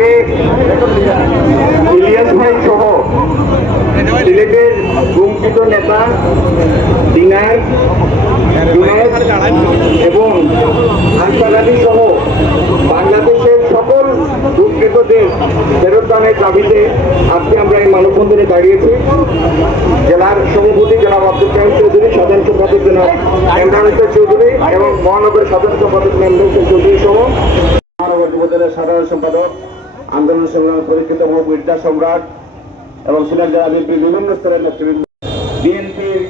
আজকে ইলিয়াস ভাই সহ সিলেটের গুমকৃত নেতা দিনার এবং আনসারাদি সহ বাংলাদেশের সকল দুষ্কৃতদের ফেরত দানের দাবিতে আজকে আমরা এই মানববন্ধনে দাঁড়িয়েছি। জেলার সভাপতি জনাব আব্দুল কাহিম চৌধুরী সাধারণ সম্পাদক ইমরান হোসেন চৌধুরী এবং মহানগর সাধারণ সম্পাদক হোসেন চৌধুরী সহ। মহানগর যুবদলের সাধারণ সম্পাদক আন্দোলন সংগ্রামে পরীক্ষিত বিদ্যা সম্রাট এবং সিলেট জেলা বিএনপির বিভিন্ন স্তরের নেতৃবৃন্দ। বিএনপির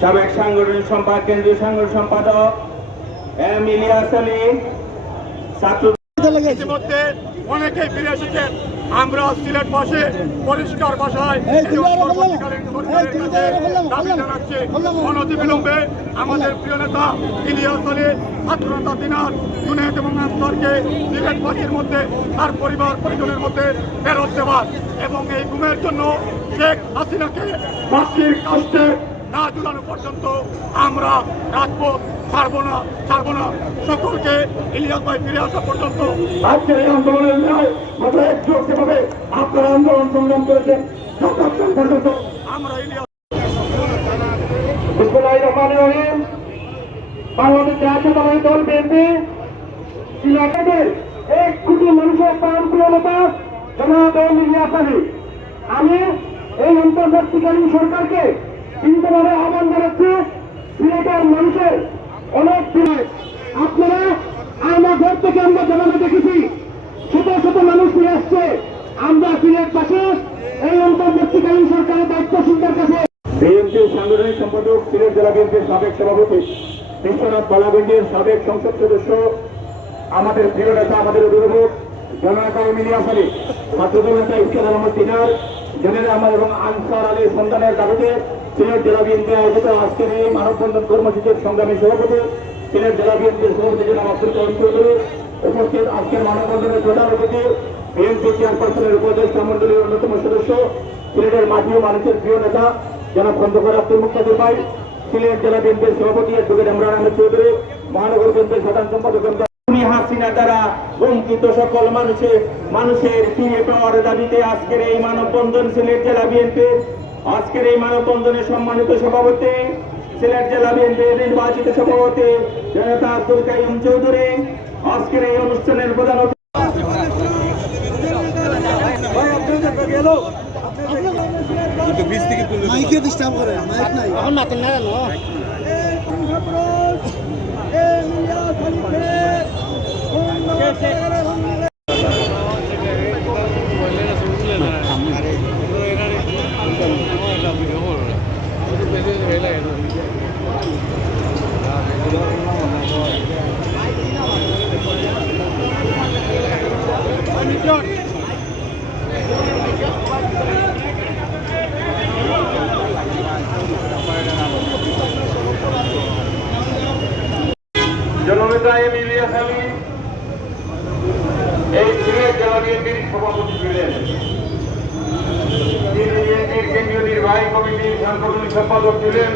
সাবেক সাংগঠনিক সম্পাদক কেন্দ্রীয় সাংগঠনিক সম্পাদক এম ইলিয়াস আলী, ছাত্র ইতিমধ্যে অনেকেই ফিরে এসেছেন। আমরা সিলেট পাশে পরিষ্কার ভাষায় দাবি জানাচ্ছি অনতিবিলম্বে আমাদের প্রিয় নেতা ইলিয়াস আলী ছাত্রনেতা দিনার জুনেদ এবং আনসারকে সিলেট বাসীর মধ্যে তার পরিবার পরিজনের মধ্যে ফেরত দেওয়ার এবং এই গুমের জন্য শেখ হাসিনাকে ফাঁসির কাস্টে না ঝুলানো পর্যন্ত আমরা রাজপথ ছাড়বো না ছাড়বো না। সকলকে ইলিয়াস ভাই ফিরে আসা পর্যন্ত। আজকের এই আন্দোলনের ন্যায় আমরা একজোট যেভাবে আপনারা আন্দোলন সংগ্রাম করেছেন পর্যন্ত আমরা ইলিয়াস বিসমুল্লাহ রহমান রহিম বাংলাদেশ জাতীয়তাবাদী দল বিএনপি সিলেটের এক কোটি মানুষের প্রাণ প্রিয় নেতা জনাব এম আমি এই অন্তর্বর্তীকালীন সরকারকে বিনীতভাবে আহ্বান জানাচ্ছি সিলেটের মানুষের অনেক দিনে। আপনারা আমরা ঘর থেকে আমরা যেভাবে দেখেছি, শত শত মানুষ ফিরে আসছে। আমরা সিলেটবাসী, এই অন্তর্বর্তীকালীন সরকারের দায়িত্বশীলদের কাছে। বিএনপির সাংগঠনিক সম্পাদক সিলেট জেলা বিএনপির সাবেক সভাপতি বিশ্বনাথ বালাগঞ্জের সাবেক সংসদ সদস্য, আমাদের প্রিয় নেতা, আমাদের অভিভাবক, জননেতা ইলিয়াস আলী ছাত্রদল নেতা ইফতার আহমদ দিনার জেনারেল আহমদ এবং আনসার আলীর সন্তানের দাবিতে সিলেট জেলা বিএনপি আয়োজিত আজকের এই মানববন্ধন কর্মসূচির সংগ্রামী সভাপতি সিলেট জেলা বিএনপির সভাপতি জনাব আব্দুল কালাম চৌধুরী উপস্থিত আজকের মানববন্ধনের প্রধান অতিথি, বিএনপি চেয়ারপারসনের উপদেষ্টা মন্ডলীর অন্যতম সদস্য, সিলেটের মাটি ও মানুষের প্রিয় নেতা জনাব খন্দকার আব্দুল মুক্তাদুর ভাই, সিলেট জেলা বিএনপির সভাপতি অ্যাডভোকেট ইমরান আহমেদ চৌধুরী, মহানগর বিএনপির সাধারণ সম্পাদক হাসিনা দ্বারা বঞ্চিত সকল মানুষের মানুষের ফিরে পাওয়ার দাবিতে আজকের এই মানববন্ধন সিলেট জেলা বিএনপির আজকের এই মানববন্ধনের সম্মানিত সভাপতি সিলেট জেলা বিএনপির নির্বাচিত সভাপতি জনতা আব্দুল কাইম চৌধুরী আজকের এই অনুষ্ঠানের প্রধান মাইকে ডিস্টার্ব করে মাইক নাই। এখন না কেন জননেতা এম ইলিয়াস আলী এই সিলেট জেলা বিএনপির সভাপতি ছিলেন তিনি বিএনপির নির্বাহী কমিটির সাংগঠনিক সম্পাদক ছিলেন।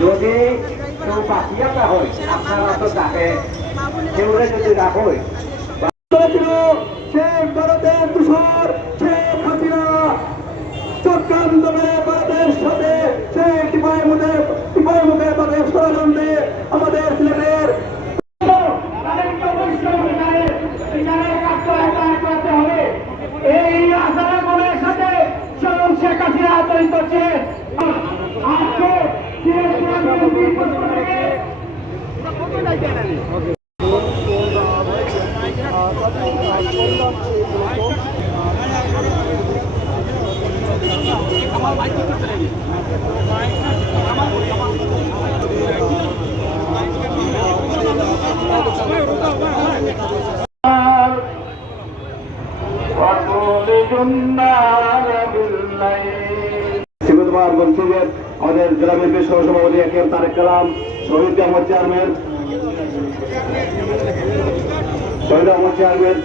যদি কেউ বাকিয়াটা হয়, আপনারা তো তাকে, কেউরে যদি রাখয় ছিল শেখ ভারতের তুষার শেখ হাসিনা চক্রান্ত করে ভারতের সাথে শেখ টিপাই মুখে টিপাই মুখে তাদের ষড়যন্ত্রে আমাদের সিলেটের এই আসারা মনের সাথে স্বয়ং শেখ হাসিনা জড়িত ছিলেন আজকে সিলেট জেলা বিএনপির পক্ষ থেকে সিংহদুমার গঞ্চিদের আমাদের জেলা বিএনপির সহসভাপতি A K Tarek Kalam Shahid Ahmed chairman. Shahid Ahmed chairman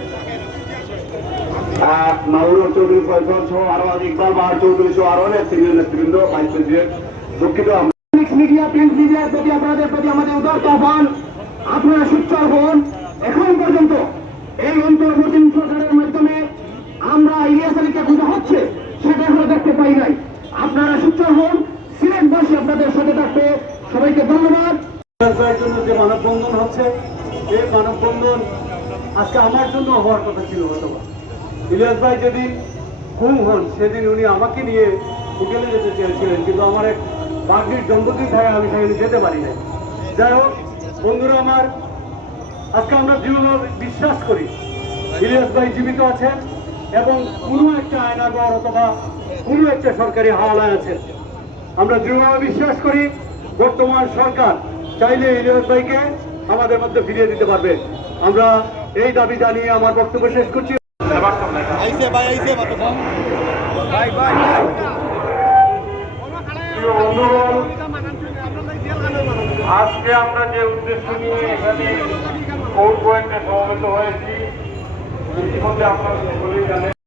Maur Chowdhury Faisal সহ আরও ইকবাল বাহার চৌধুরী সহ আরও নেতৃবৃন্দ নেতৃবৃন্দ ভাইস প্রেসিডেন্ট। দুঃখিত মিডিয়া প্রিন্ট মিডিয়ার প্রতি আপনাদের প্রতি আমাদের উদার আহ্বান আপনারা সুচ্চার হন। এখন পর্যন্ত এই অন্তর্বর্তী সরকারের মাধ্যমে আমরা ইলিয়াস আলীকে খোঁজা হচ্ছে, সেটা এখনও দেখতে পাই নাই। আপনারা সুচ্চার হন, সিলেটবাসী আপনাদের সাথে থাকবে। সবাইকে ধন্যবাদ। জন্য যে মানববন্ধন হচ্ছে, এই মানববন্ধন আজকে আমার জন্য হওয়ার কথা ছিল হয়তো ইলিয়াস ভাই যেদিন গুম হন, সেদিন উনি আমাকে নিয়ে হোটেলে যেতে চেয়েছিলেন, কিন্তু আমার এক বাগির জন্মদিন থাকে আমি সেখানে যেতে পারি নাই। যাই হোক, বন্ধুরা আমার, আজকে আমরা দৃঢ়ভাবে বিশ্বাস করি, ইলিয়াস ভাই জীবিত আছেন। এবং কোনো একটা আয়নাগর অথবা কোনো একটা সরকারি হাওলায় আছেন। আমরা দৃঢ়ভাবে বিশ্বাস করি বর্তমান সরকার চাইলে ইলিয়াস ভাইকে আমাদের মধ্যে ফিরিয়ে দিতে পারবে। আমরা এই দাবি জানিয়ে আমার বক্তব্য শেষ করছি। আজকে আমরা যে উদ্দেশ্য নিয়ে এখানে কোর্ট পয়েন্টে সমবেত হয়েছি ইতিমধ্যে আপনারা সকলেই জানেন